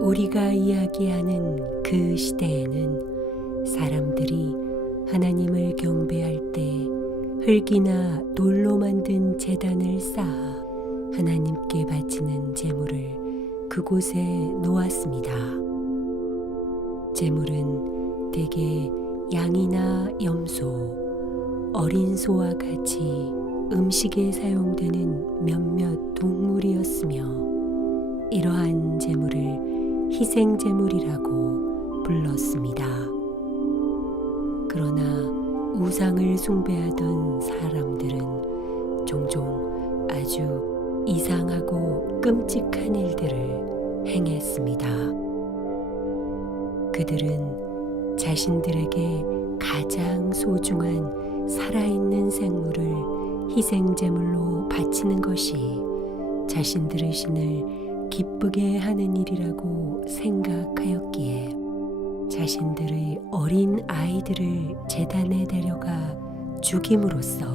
우리가 이야기하는 그 시대에는 사람들이 하나님을 경배할 때 흙이나 돌로 만든 제단을 쌓아 하나님께 바치는 제물을 그곳에 놓았습니다. 제물은 대개 양이나 염소, 어린 소와 같이 음식에 사용되는 몇몇 동물이었으며 이러한 제물을 희생제물이라고 불렀습니다. 그러나 우상을 숭배하던 사람들은 종종 아주 이상하고 끔찍한 일들을 행했습니다. 그들은 자신들에게 가장 소중한 살아있는 생물을 희생제물로 바치는 것이 자신들의 신을 기쁘게 하는 일이라고 생각하였기에 자신들의 어린 아이들을 제단에 데려가 죽임으로써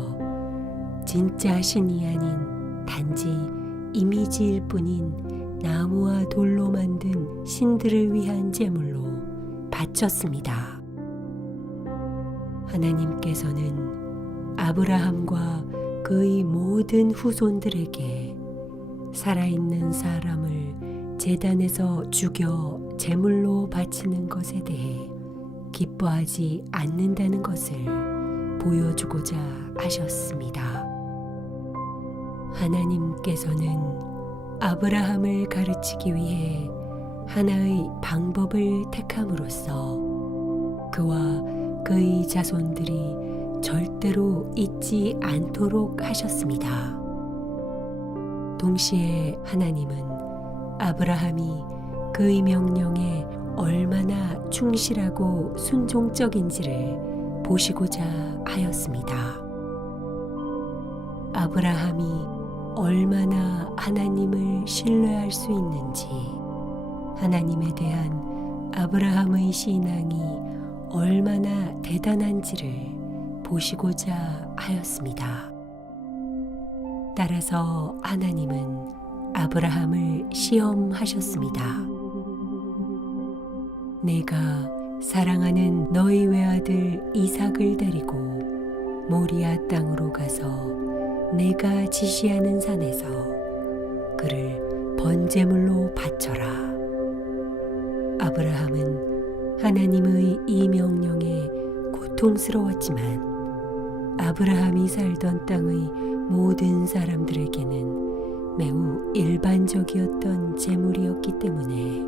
진짜 신이 아닌 단지 이미지일 뿐인 나무와 돌로 만든 신들을 위한 제물로 바쳤습니다. 하나님께서는 아브라함과 그의 모든 후손들에게 살아있는 사람을 제단에서 죽여 제물로 바치는 것에 대해 기뻐하지 않는다는 것을 보여주고자 하셨습니다. 하나님께서는 아브라함을 가르치기 위해 하나의 방법을 택함으로써 그와 그의 자손들이 절대로 잊지 않도록 하셨습니다. 동시에 하나님은 아브라함이 그의 명령에 얼마나 충실하고 순종적인지를 보시고자 하였습니다. 아브라함이 얼마나 하나님을 신뢰할 수 있는지, 하나님에 대한 아브라함의 신앙이 얼마나 대단한지를 보시고자 하였습니다. 따라서 하나님은 아브라함을 시험하셨습니다. 내가 사랑하는 너희 외아들 이삭을 데리고 모리아 땅으로 가서 내가 지시하는 산에서 그를 번제물로 바쳐라. 아브라함은 하나님의 이 명령에 고통스러웠지만 아브라함이 살던 땅의 모든 사람들에게는 매우 일반적이었던 제물이었기 때문에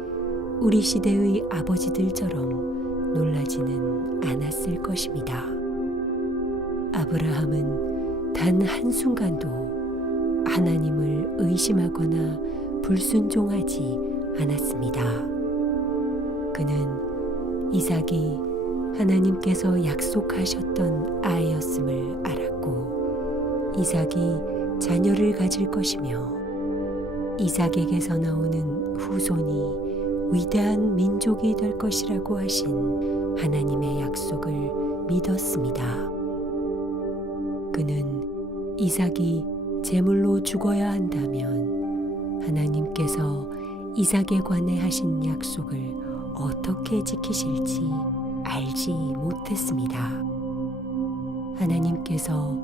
우리 시대의 아버지들처럼 놀라지는 않았을 것입니다. 아브라함은 단 한순간도 하나님을 의심하거나 불순종하지 않았습니다. 그는 이삭이 하나님께서 약속하셨던 아이였음을 알았고 이삭이 자녀를 가질 것이며 이삭에게서 나오는 후손이 위대한 민족이 될 것이라고 하신 하나님의 약속을 믿었습니다. 그는 이삭이 제물로 죽어야 한다면 하나님께서 이삭에 관해 하신 약속을 어떻게 지키실지 알지 못했습니다. 하나님께서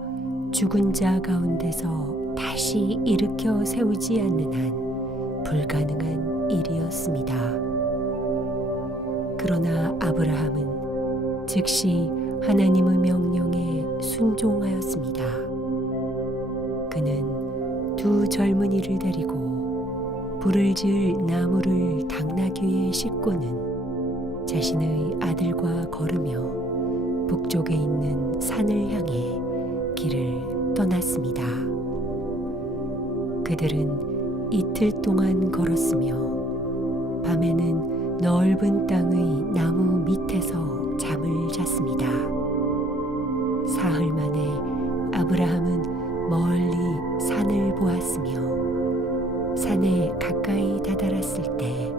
죽은 자 가운데서 다시 일으켜 세우지 않는 한 불가능한 일이었습니다. 그러나 아브라함은 즉시 하나님의 명령에 순종하였습니다. 그는 두 젊은이를 데리고 불을 지을 나무를 당나귀에 싣고는 자신의 아들과 걸으며 북쪽에 있는 산을 향해 길을 떠났습니다. 그들은 이틀 동안 걸었으며 밤에는 넓은 땅의 나무 밑에서 잠을 잤습니다. 사흘 만에 아브라함은 멀리 산을 보았으며 산에 가까이 다다랐을 때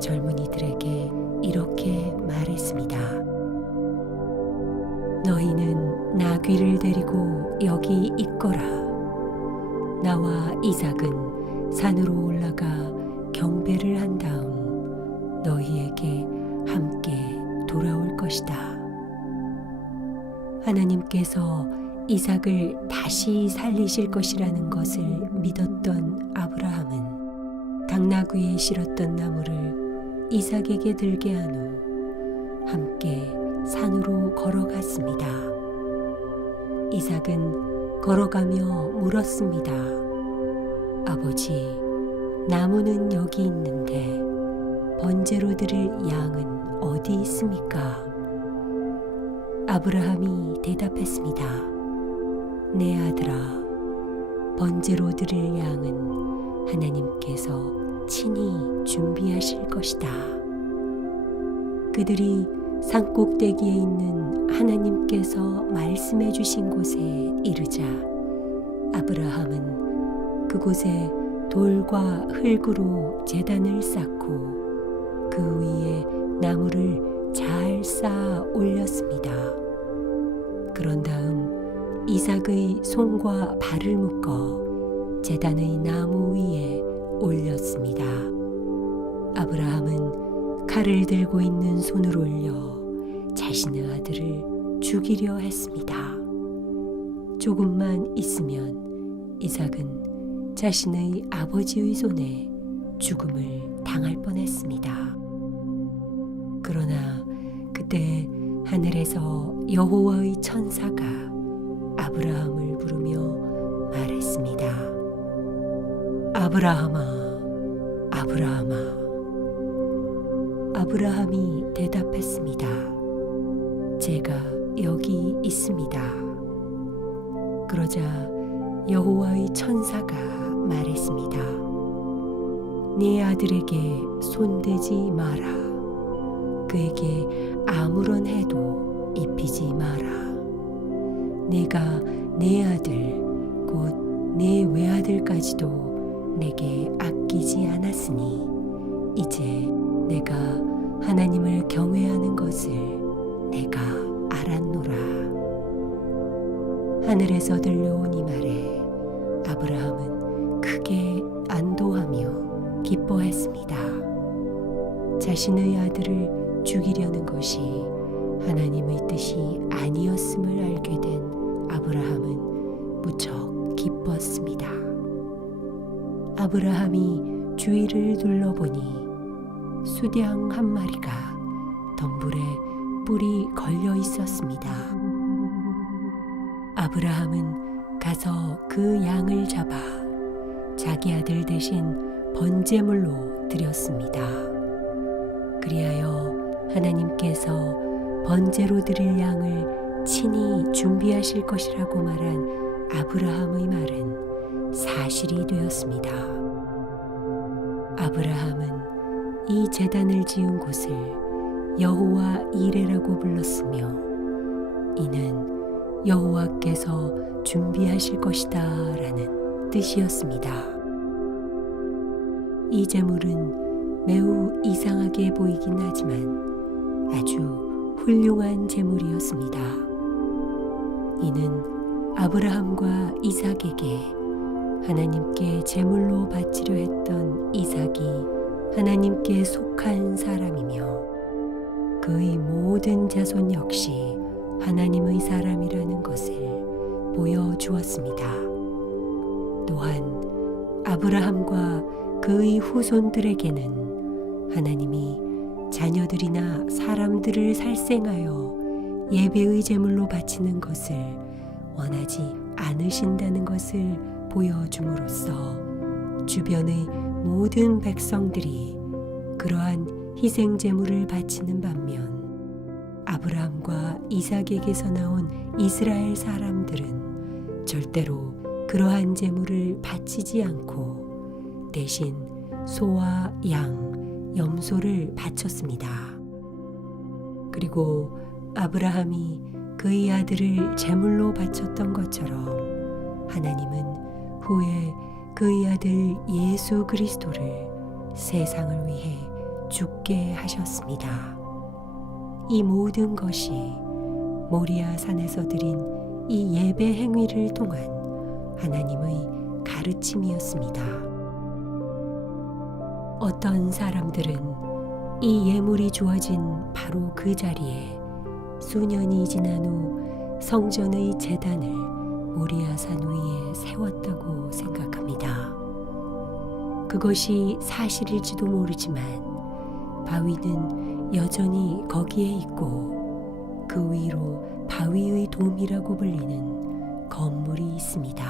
젊은이들에게 이렇게 말했습니다. 너희는 나귀를 데리고 여기 있거라. 나와 이삭은 산으로 올라가 경배를 한 다음 너희에게 함께 돌아올 것이다. 하나님께서 이삭을 다시 살리실 것이라는 것을 믿었던 아브라함은 당나귀에 실었던 나무를 이삭에게 들게 한 후 함께 산으로 걸어갔습니다. 이삭은 걸어가며 물었습니다. 아버지, 나무는 여기 있는데 번제로 드릴 양은 어디 있습니까? 아브라함이 대답했습니다. 내 아들아, 번제로 드릴 양은 하나님께서 친히 준비하실 것이다. 그들이 산꼭대기에 있는 하나님께서 말씀해 주신 곳에 이르자 아브라함은 그곳에 돌과 흙으로 제단을 쌓고 그 위에 나무를 잘 쌓아 올렸습니다. 그런 다음 이삭의 손과 발을 묶어 제단의 나무 위에 올렸습니다. 아브라함은 칼을 들고 있는 손을 올려 자신의 아들을 죽이려 했습니다. 조금만 있으면 이삭은 자신의 아버지의 손에 죽음을 당할 뻔했습니다. 그러나 그때 하늘에서 여호와의 천사가 아브라함을 부르며 말했습니다. 아브라함아, 아브라함아. 아브라함이 대답했습니다. 제가 여기 있습니다. 그러자 여호와의 천사가 말했습니다. 네 아들에게 손대지 마라. 그에게 아무런 해도 입히지 마라. 내가 내 아들 곧 내 외아들까지도 내게 아끼지 않았으니 이제 내가 하나님을 경외하는 것을 내가 알았노라. 하늘에서 들려온 이 말에 아브라함은 크게 안도하며 기뻐했습니다. 자신의 아들을 죽이려는 것이 하나님의 뜻이 아니었음을 알게 된 아브라함은 무척 기뻤습니다. 아브라함이 주위를 둘러보니 수량 한 마리가 덤불에 뿔이 걸려 있었습니다. 아브라함은 가서 그 양을 잡아 자기 아들 대신 번제물로 드렸습니다. 그리하여 하나님께서 번제로 드릴 양을 친히 준비하실 것이라고 말한 아브라함의 말은 사실이 되었습니다. 아브라함은 이 제단을 지은 곳을 여호와 이레라고 불렀으며 이는 여호와께서 준비하실 것이다 라는 뜻이었습니다. 이 제물은 매우 이상하게 보이긴 하지만 아주 훌륭한 제물이었습니다. 이는 아브라함과 이삭에게 하나님께 제물로 바치려 했던 이삭이 하나님께 속한 사람이며 그의 모든 자손 역시 하나님의 사람이라는 것을 보여주었습니다. 또한 아브라함과 그의 후손들에게는 하나님이 자녀들이나 사람들을 살생하여 예배의 제물로 바치는 것을 원하지 않으신다는 것을 보여줌으로써 주변의 모든 백성들이 그러한 희생 제물을 바치는 반면 아브라함과 이삭에게서 나온 이스라엘 사람들은 절대로 그러한 제물을 바치지 않고 대신 소와 양, 염소를 바쳤습니다. 그리고 아브라함이 그의 아들을 제물로 바쳤던 것처럼 하나님은 후에 그의 아들 예수 그리스도를 세상을 위해 죽게 하셨습니다. 이 모든 것이 모리아 산에서 드린 이 예배 행위를 통한 하나님의 가르침이었습니다. 어떤 사람들은 이 예물이 주어진 바로 그 자리에 수년이 지난 후 성전의 제단을 모리아산 위에 세웠다고 생각합니다. 그것이 사실일지도 모르지만 바위는 여전히 거기에 있고 그 위로 바위의 돔이라고 불리는 건물이 있습니다.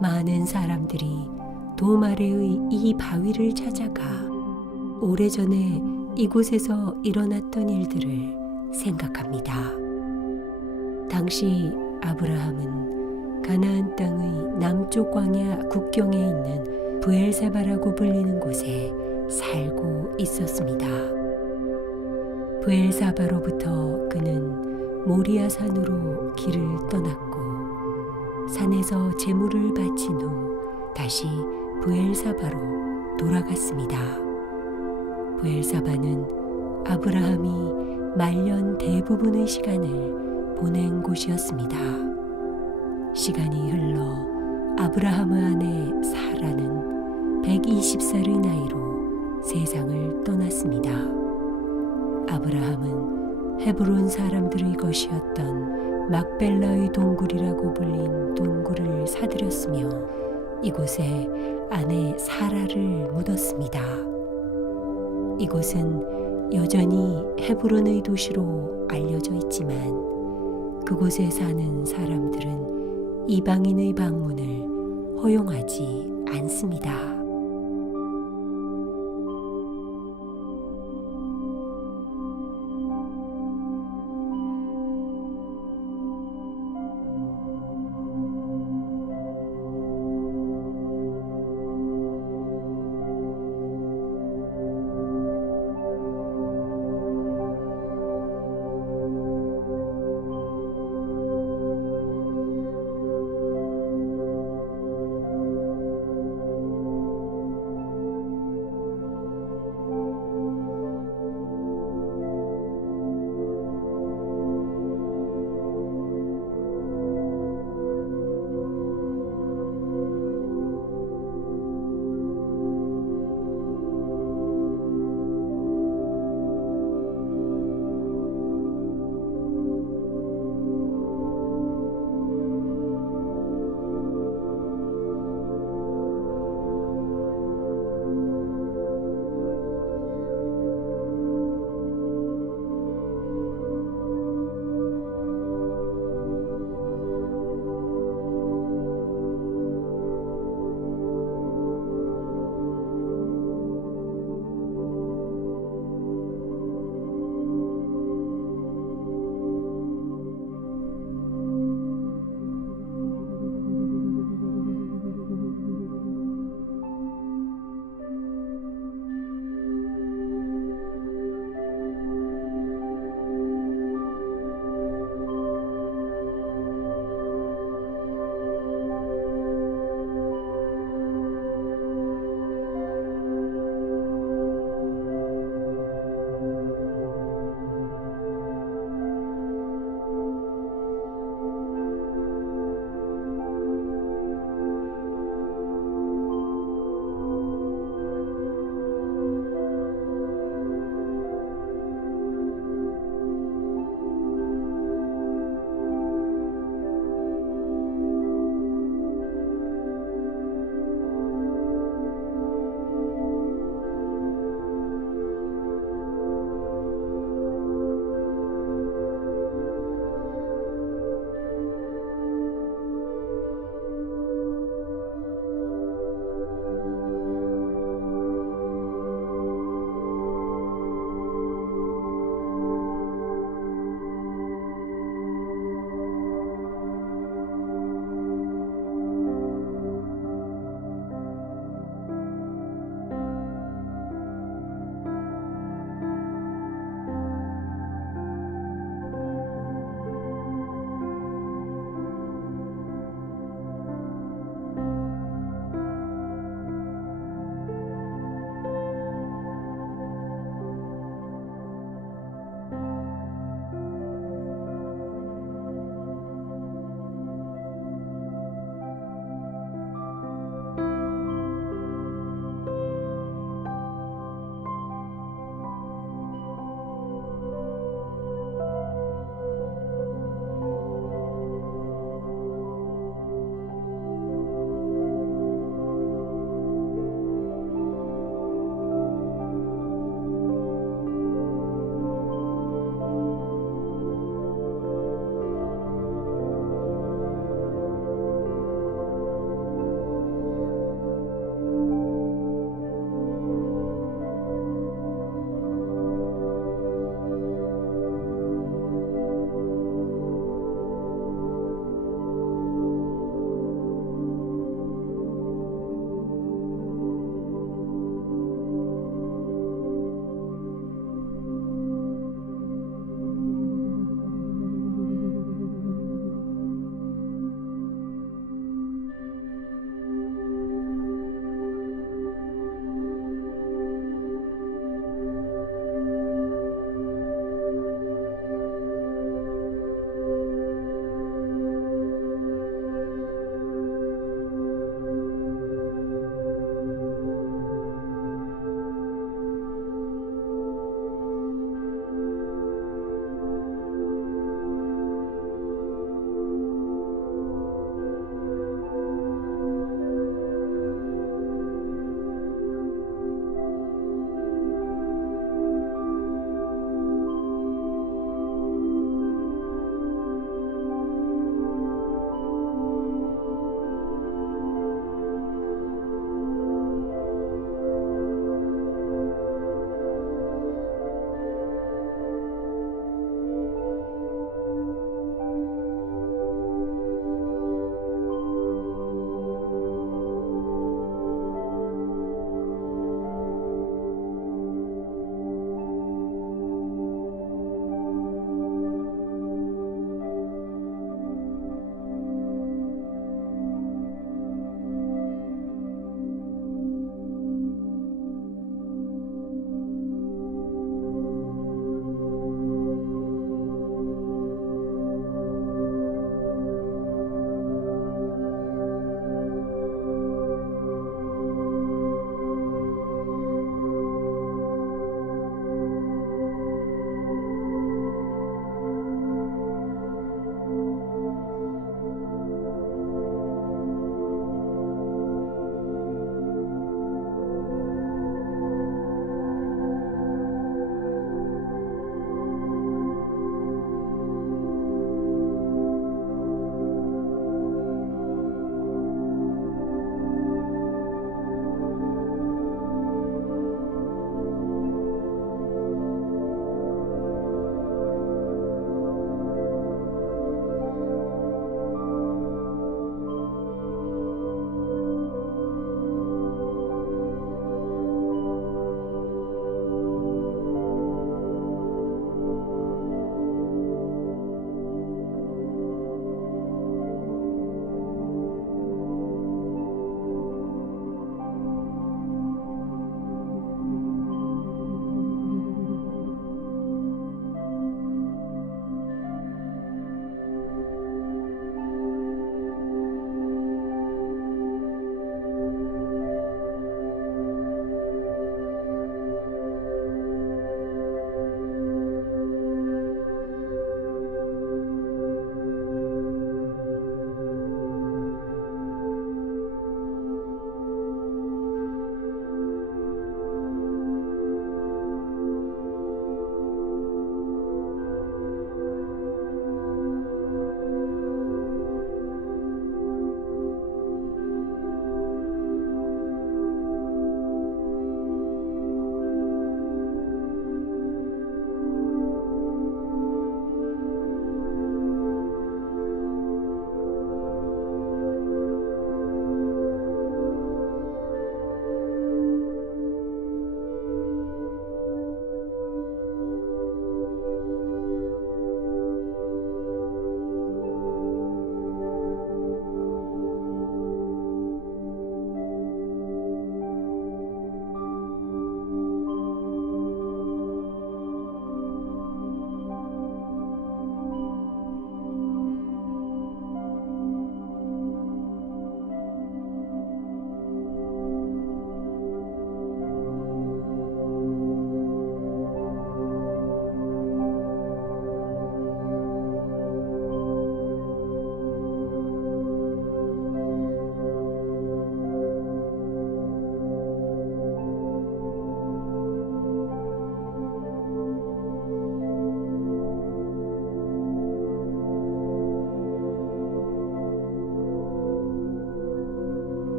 많은 사람들이 돔 아래의 이 바위를 찾아가 오래전에 이곳에서 일어났던 일들을 생각합니다. 당시 아브라함은 가나안 땅의 남쪽 광야 국경에 있는 브엘사바라고 불리는 곳에 살고 있었습니다. 브엘사바로부터 그는 모리아산으로 길을 떠났고 산에서 제물을 바친 후 다시 브엘사바로 돌아갔습니다. 브엘사바는 아브라함이 말년 대부분의 시간을 보낸 곳이었습니다. 시간이 흘러 아브라함의 아내 사라는 120살의 나이로 세상을 떠났습니다. 아브라함은 헤브론 사람들의 것이었던 막벨라의 동굴이라고 불린 동굴을 사들였으며 이곳에 아내 사라를 묻었습니다. 이곳은 여전히 헤브론의 도시로 알려져 있지만 그곳에 사는 사람들은 이방인의 방문을 허용하지 않습니다.